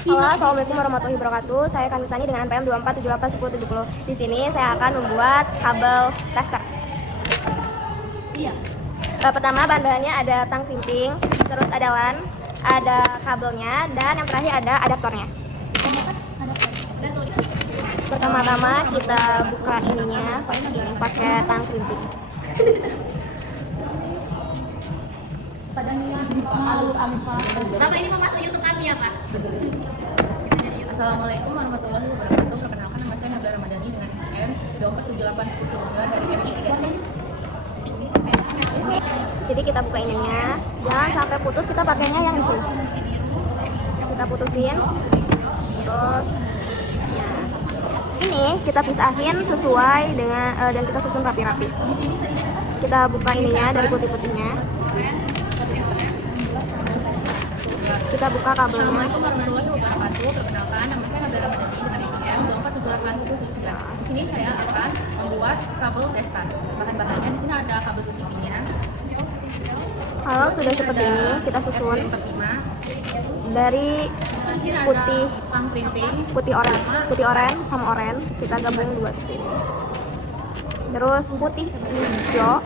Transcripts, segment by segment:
Halo, assalamualaikum warahmatullahi wabarakatuh. Saya Kanisani dengan NPM 24781070. Di sini saya akan membuat kabel tester. Pertama bahan-bahannya ada tang krimping, terus ada LAN, ada kabelnya, dan yang terakhir ada adaptornya. Pertama-tama kita buka ininya pakai tang krimping. Bapak ini mau masuk YouTube kami ya Pak? Assalamualaikum warahmatullahi wabarakatuh. Perkenalkan nama saya Nabila Ramadhani dengan NPM 2478 dari MI 3. Jadi kita buka ininya, jangan sampai putus, kita pakainya yang di sini. Kita putusin, terus ini kita pisahin sesuai dengan dan kita susun rapi-rapi. Kita buka ininya dari putih-putihnya. Kita buka kabelnya. Assalamualaikum warahmatullahi wabarakatuh. Perkenalkan nama saya Nabila Ramadhani dengan NPM 2478 Di sini saya akan membuat kabel tester. Bahan-bahannya di sini ada kabel putihnya. Kalau sudah seperti ini, kita susun dari putih oranye sama oranye, kita gabung dua seperti ini. Terus putih hijau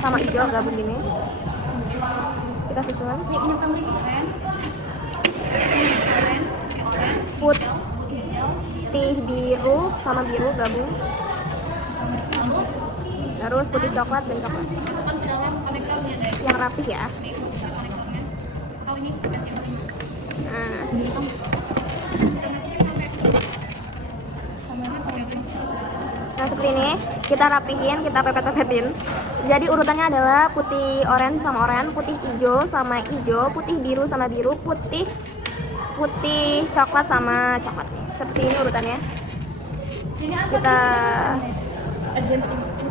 sama hijau gabung gini, kita susun. Putih biru sama biru gabung. Terus putih coklat dan coklat. Yang rapih ya. Nah seperti ini, kita rapihin, kita pepet-pepetin. Jadi urutannya adalah putih oranye sama oranye, putih hijau sama hijau, putih biru sama biru, putih coklat sama coklat. Seperti ini urutannya.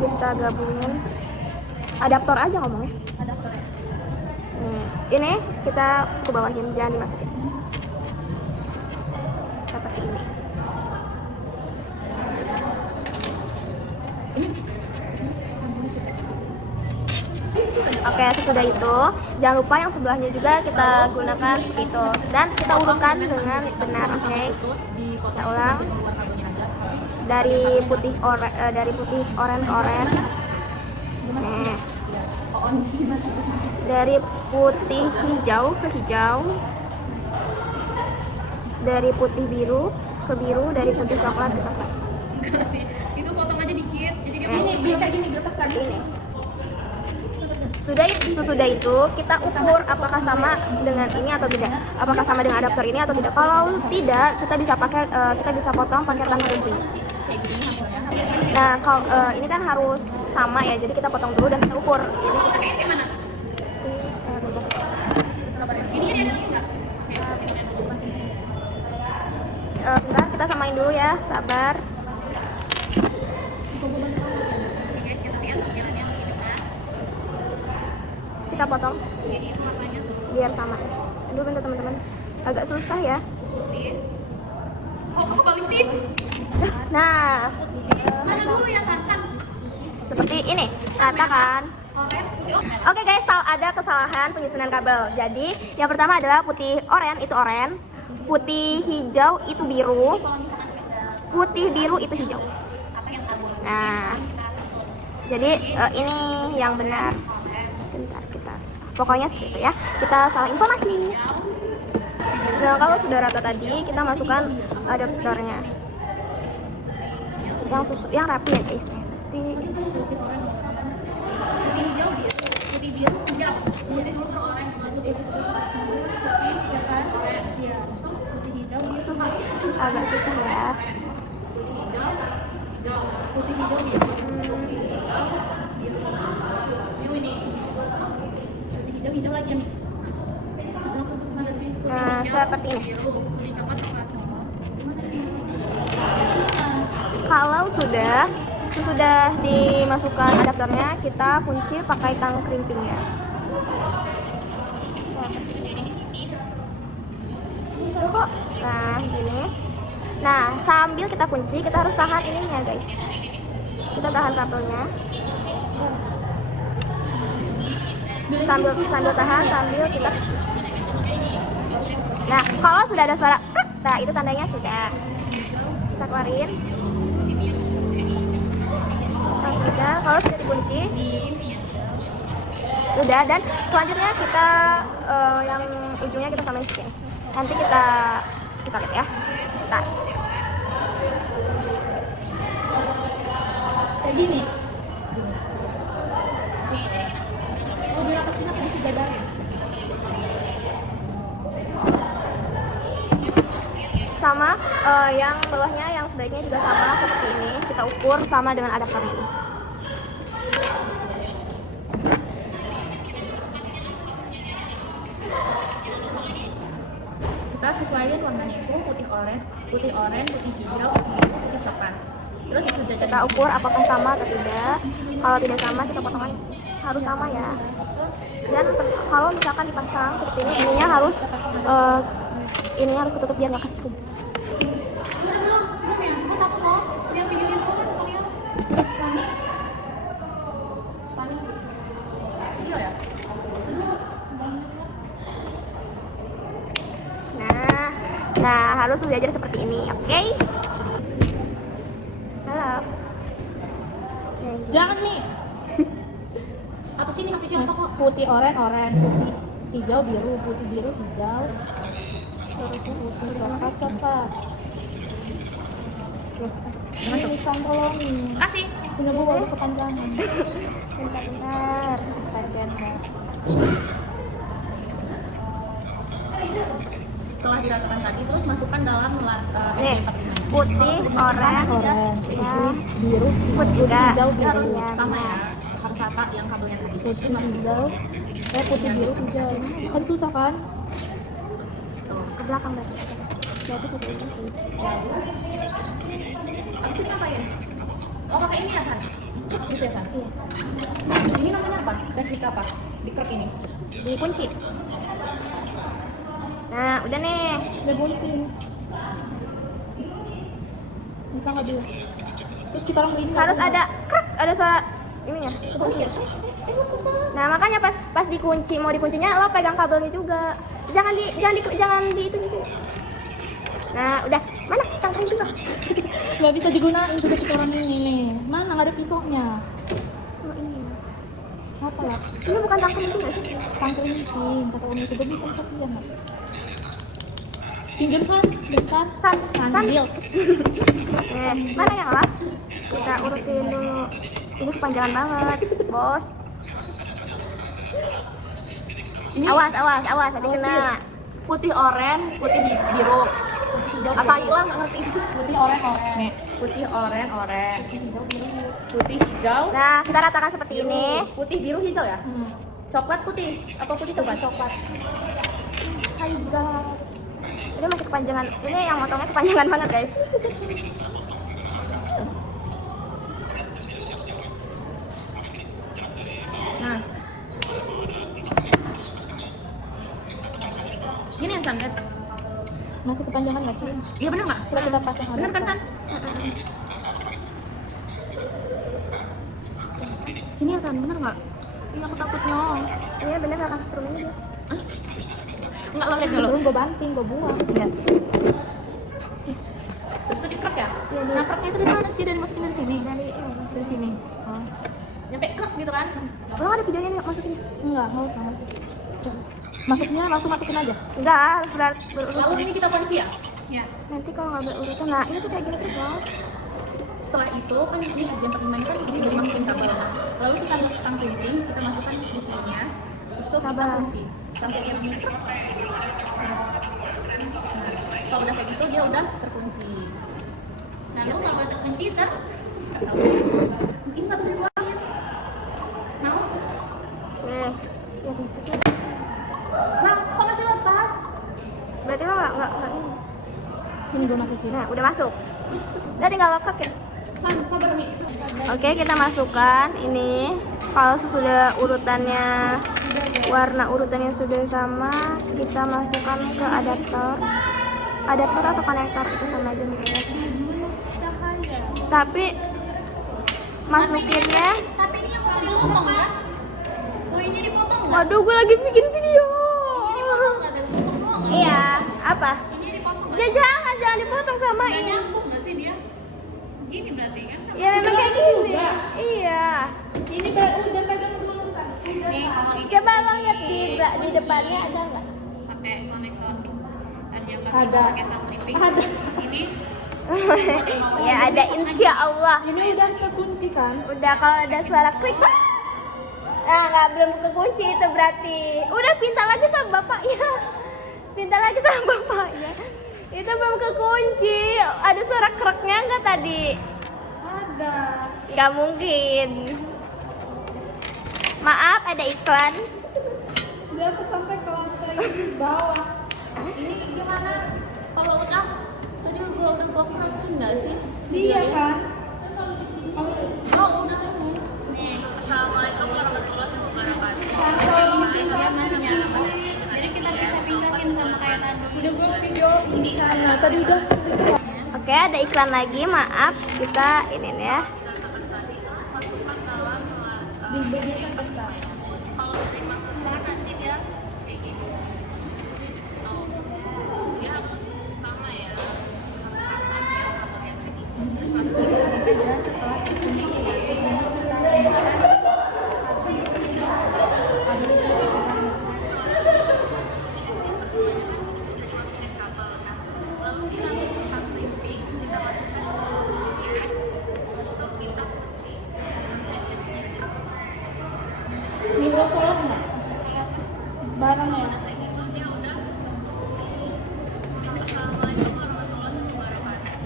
Kita gabungin. Adaptor aja ngomongnya. Ini kita ke bawahin, jangan dimasukin. Seperti ini. Oke, sesudah itu jangan lupa yang sebelahnya juga kita gunakan seperti itu dan kita urutkan dengan benar. Oke, kita ulang dari putih oranye ke oranye. Nah, dari putih hijau ke hijau, dari putih biru ke biru, dari putih coklat ke coklat. Enggak sih, itu potong aja dikit. Jadi ini kayak gini getak tadi. Sesudah itu kita ukur apakah sama dengan ini atau tidak, apakah sama dengan adaptor ini atau tidak. Kalau tidak, kita bisa potong pakai tang krimping. Nah, kalau ini kan harus sama ya, jadi kita potong dulu dan kita ukur. Bentar, kita samain dulu ya, sabar. Kita potong biar sama. Aduh bentar teman-teman, agak susah ya. Kok balik sih? Nah, Mana dulu ya Sansan? seperti ini, katakan. Oke guys, ada kesalahan penyusunan kabel. Jadi yang pertama adalah putih oranye itu oranye, putih hijau itu biru, putih biru itu hijau. Nah, jadi ini yang benar. Bentar, pokoknya seperti itu ya. Kita salah informasi. Nah, kalau sudah rata tadi, kita masukkan adaptornya. Yang rapi ya guys. Seperti Putih hijau dia, putih biru hijau. Putih oranye, putih hijau agak susah ya. Putih hijau dia. Biru ini. Putih hijau lagi nih. Nah, seperti ini. Kalau sesudah dimasukkan adaptornya, kita kunci pakai tang krimpingnya. Kok? Nah, gini. Nah, sambil kita kunci, kita harus tahan ininya, guys. Kita tahan kabelnya. sambil tahan sambil kita Nah, kalau sudah ada suara krek, nah itu tandanya sudah. Kita keluarin. Nah, sudah. Kalau sudah dikunci, udah. Dan selanjutnya kita yang ujungnya kita samain seperti ini. Nanti kita lihat ya. Bentar. Kayak gini. Oh, dirapetin apa di sejadahnya? Sama yang bawahnya yang sebaiknya juga sama seperti ini. Kita ukur sama dengan adaptor ini. Kita sesuaikan warnanya itu putih oranye, putih hijau, putih coklat. Terus disujajarin. Kita ukur apakah sama atau tidak. Kalau tidak sama kita potong aja. Harus sama ya. Dan kalau misalkan dipasang seperti ini, ininya harus ketutup biar nggak kesetrum. Udah belum ya? Gue takut loh. Lihat videonya dulu kan kalian. Panik. Video ya? Nah harus belajar seperti ini, oke? Halo. Jangan nih. Apa sih ini pakai siapa kok? Putih oranye, putih hijau biru, putih biru hijau. Terus putih coklat. Ini bisa tolongin. Kasih. Punya gue udah kepanjangan. Bentar. Setelah diratakan tadi, terus masukkan dalam Nih, putih, oranye, ya, Biru, putih enggak. hijau, Dia harus biru. sama ya. Harus rata yang kabelnya tadi. Putih hijau. Putih biru hijau. Kan susah kan? Tuh. Ke belakang berarti. Berarti putih ini. Abis itu ngapain? Oh, pakai ini ya, San? Gitu ya, San? Iya. Ini namanya apa? Teknik apa? Dikrep ini? Dikunci. Nah, udah nih. Udah gunting. Bisa nggak dia? Terus kita orang ini Harus ada krek, ada suara ininya, kunci. Nah, makanya pas dikunci, mau dikuncinya lo pegang kabelnya juga. Jangan di itu gitu. Nah, udah. Mana tangkang juga? nggak bisa digunain sudah sekarang ini nih. Mana nggak ada pisaunya? Oh, ini. Apa lah? Ini bukan tangkang itu nggak sih? Tangkringin, kata Umi itu bisa Sofia nggak? Pinjam San, bentar. San. Sambil. Mana yang lah? Kita urutin dulu. Ini kepanjangan banget, bos. Awas, ada kena. Putih oranye, putih biru. Apa hilang nggak ngerti? Putih oranye. Putih oranye. Putih hijau. Nah, kita ratakan seperti ini. Putih biru hijau ya? Coklat putih. Apa putih coklat? Coklat. Ini masih kepanjangan. Ini yang motongnya kepanjangan banget, guys. Nah. Gini yang San, lihat. Masih kepanjangan nggak sih? Iya bener nggak? Coba kita pasang. Bener kan San? Gini ya San, bener nggak? Iya aku takutnya. Iya bener nggak kasih strum ini dia. Nggak lo lihat dulu. Belum gue banting, gue buang. Lihat. Terus itu dikrek ya? Iya, Nah kreknya itu dari mana sih? Dari masukin dari sini? Dari sini. Oh. Nyampe krek gitu kan? lo ada videonya nih masukin? Nggak usah. Coba. Masuknya langsung masukin aja. Enggak, harus berurutan. Lalu ini kita kunci ya? Ya. Nanti kalau nggak berurutan, nah ini tuh kayak gini terus loh. Setelah itu kan ini SDM45 kan ini udah masukin kabel. Nah, lalu kita masukkan printing, kita masukkan di sininya. Terus tuh kita Sabar. kunci sampai dia bunyi krek. Kalau udah kayak gitu dia udah terkunci. Nah, lu kalau udah terkunci ntar ini nggak bisa dikeluarin. Mau? Nih, ya sih. Nah, kok masih lepas? Berarti lo nggak ini. Sini gue masukin. Nah, udah masuk. Udah tinggal lock ya. Sabar Mi. Oke, kita masukkan ini. Kalau sesudah urutannya, warna urutannya sudah sama, kita masukkan ke adaptor. Adaptor atau konektor itu sama aja mungkin ya. Tapi masukinnya, Tapi ini yang mau dipotong ya? Oh ini dipotong nggak? waduh gue lagi bikin video. Ini dipotong nggak? Dari potong doang. Iya, Apa? Ini dipotong Ya jangan dipotong nggak samain. nyambung nggak sih dia? Gini berarti kan sama Ya memang kayak gini. Udah. Iya. Ini udah pegang dulu kan. nih kalau ini Coba abang lihat di depannya ada nggak? pakai konektor RJ45 Ada. pakai tang tripping Ada. di sini Ya ada, insya Allah. Ini udah terkunci kan? Udah, kalau ada suara klik. Ah, nggak, belum kekunci itu berarti. Udah, pinta lagi sama bapaknya. Pinta lagi sama bapaknya. Itu belum kekunci. Ada suara kreknya nggak tadi? Ada. Nggak mungkin. Maaf, ada iklan. Dia tuh sampai ke lantai bawah. ini gimana kalau udah tadi gua masukin nggak sih? Iya kan? Oh udah ini. Nih, assalamualaikum warahmatullahi wabarakatuh. Jadi kita bisa pisahin sama kayak tadi. Udah gua video di sana. Tadi udah. Oke, ada iklan lagi. Maaf, kita ini nih ya. Di bagian atas. Kalau sering masukkan nanti dia kayak gini. Oh, dia harus sama ya. Harus sama ya bagian sini. Terus masukin ke sini aja setelah kesini. Lalu kita pasang tripping, kita masukkan ke sini ya. Terus kita kunci. Minggu sholat nggak? Barangnya. Assalamualaikum warahmatullahi wabarakatuh.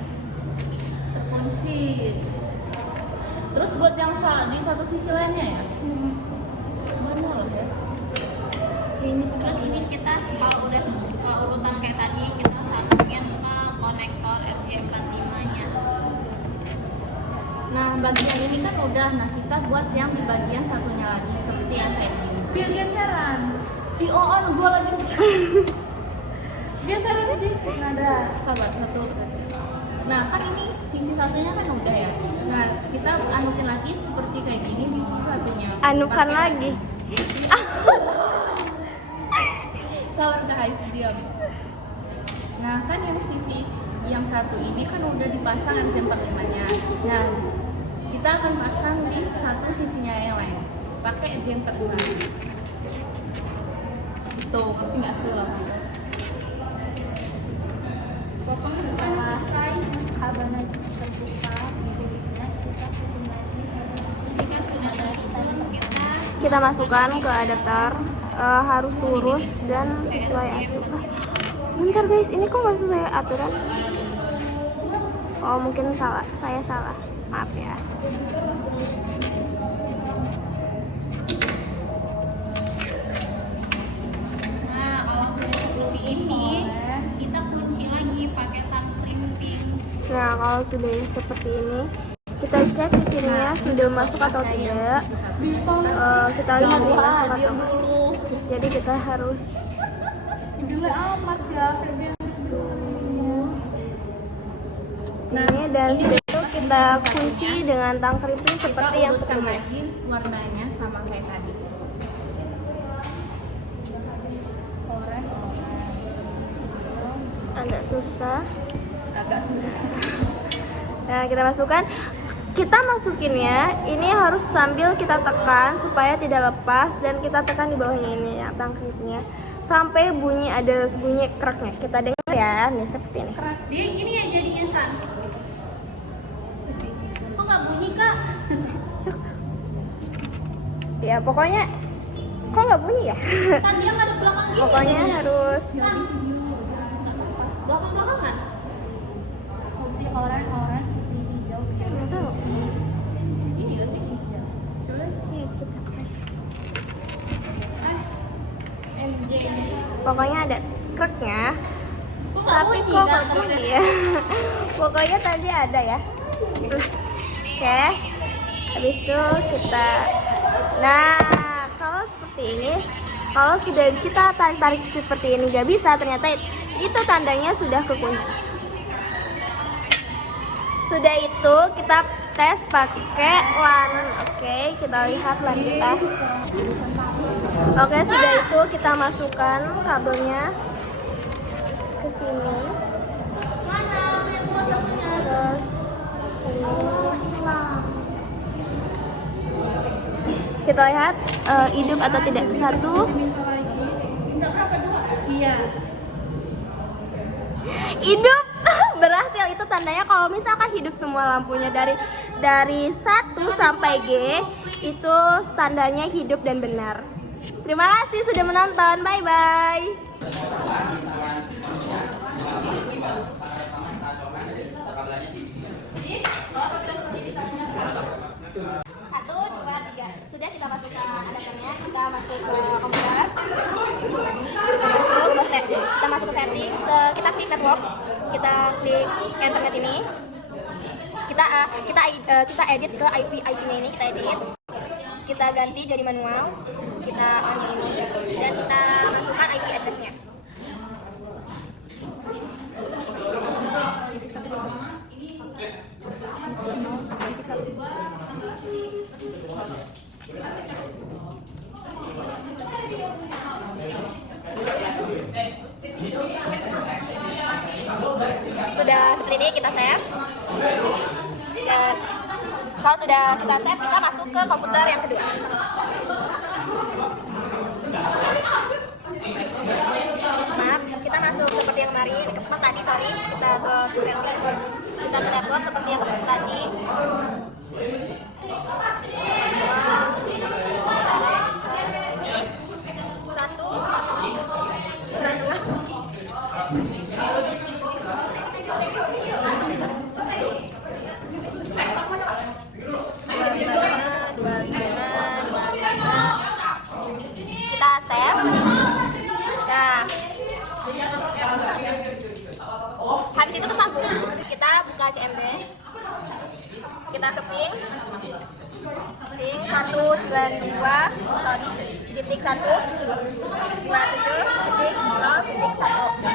Terkunci. Terus buat yang salah di satu sisi lainnya ya? Benar ya. Ini Terus ini kita kalau udah urutan kayak tadi kita sambungin ke konektor RJ45-nya. Nah bagian ini kan udah, nah kita buat yang di bagian satunya lagi seperti yang kayak gini. biar geseran. Si Oon gue lagi Geseran aja. ada sahabat satu. Nah kan ini sisi satunya kan udah ya. Nah kita anukin lagi seperti kayak gini di sisi satunya. Anukan Pakai- lagi. Sabar guys, diam. Nah kan yang sisi yang satu ini kan udah dipasang RJ45-nya. Nah kita akan pasang di satu sisinya yang lain pakai RJ45. Tuh, ngerti nggak sih lo? Pokoknya setelah selesai kabelnya terbuka, bibirnya kita susun lagi. Ini kan sudah tersusun, Kita masukkan ke adaptor. Harus lurus dan sesuai aturan. Bentar guys, ini kok nggak sesuai aturan? Oh, mungkin salah, saya salah. Maaf ya. Nah, kalau sudah seperti ini, kita kunci lagi pakai tang crimping. Nah, kalau sudah seperti ini, kita cek di sininya sudah masuk atau tidak. Kita lihat nih masuk atau enggak. Jadi kita harus Gila amat ya. ini, dan setelah itu kita kunci dengan tang crimping seperti yang urutkan sebelumnya. lagi warnanya sama kayak tadi. Agak susah. Agak susah. Nah, kita masukkan. Kita masukinnya ini harus sambil kita tekan supaya tidak lepas, dan kita tekan di bawahnya ini ya, tang crimpingnya sampai bunyi, ada bunyi kreknya. Kita dengar ya, nih seperti ini. Dia gini ya jadinya San. Kok nggak bunyi kak? Ya pokoknya kok nggak bunyi ya? San dia nggak ada belakang gini. Pokoknya jadinya. harus San. Belakang-belakangan. Putih orange, putih hijau. nggak tahu. Ini nggak sih hijau. Coba. Iya, kita. MJ. Pokoknya ada kreknya. Kok nggak Tapi bunyi kok kak? nggak bunyi ya? Pokoknya tadi ada ya. Oke. Habis itu kita. Nah, kalau seperti ini, kalau sudah kita tarik seperti ini nggak bisa, ternyata itu tandanya sudah kekunci. Sudah itu kita tes pakai LAN. Oke, kita lihat LAN kita. Oke, sudah itu kita masukkan kabelnya ke sini. Terus kita lihat hidup atau tidak. 1. Iya. Hidup. Berhasil. Itu tandanya kalau misalkan hidup semua lampunya dari 1 sampai G, itu tandanya hidup dan benar. Terima kasih sudah menonton. Bye bye. 1, 2, 3. Sudah kita masukkan adapternya, kita masuk ke komputer. Kita masuk ke setting, kita klik network, kita klik internet ini. Kita edit ke IP-nya ini, kita edit. Kita ganti jadi manual. Kita on yang ini dan kita masukkan IP address-nya. Sudah seperti ini, kita save. Dan kalau sudah kita save, kita masuk ke komputer yang kedua. Maaf, kita masuk seperti yang kemarin, pas tadi, sorry, kita ke setting, kita ke network seperti yang tadi. Kita save. Nah, habis itu tersambung. Kita buka CMD. Kita ke ping 192, sorry, titik 1 27 titik 0 titik 1.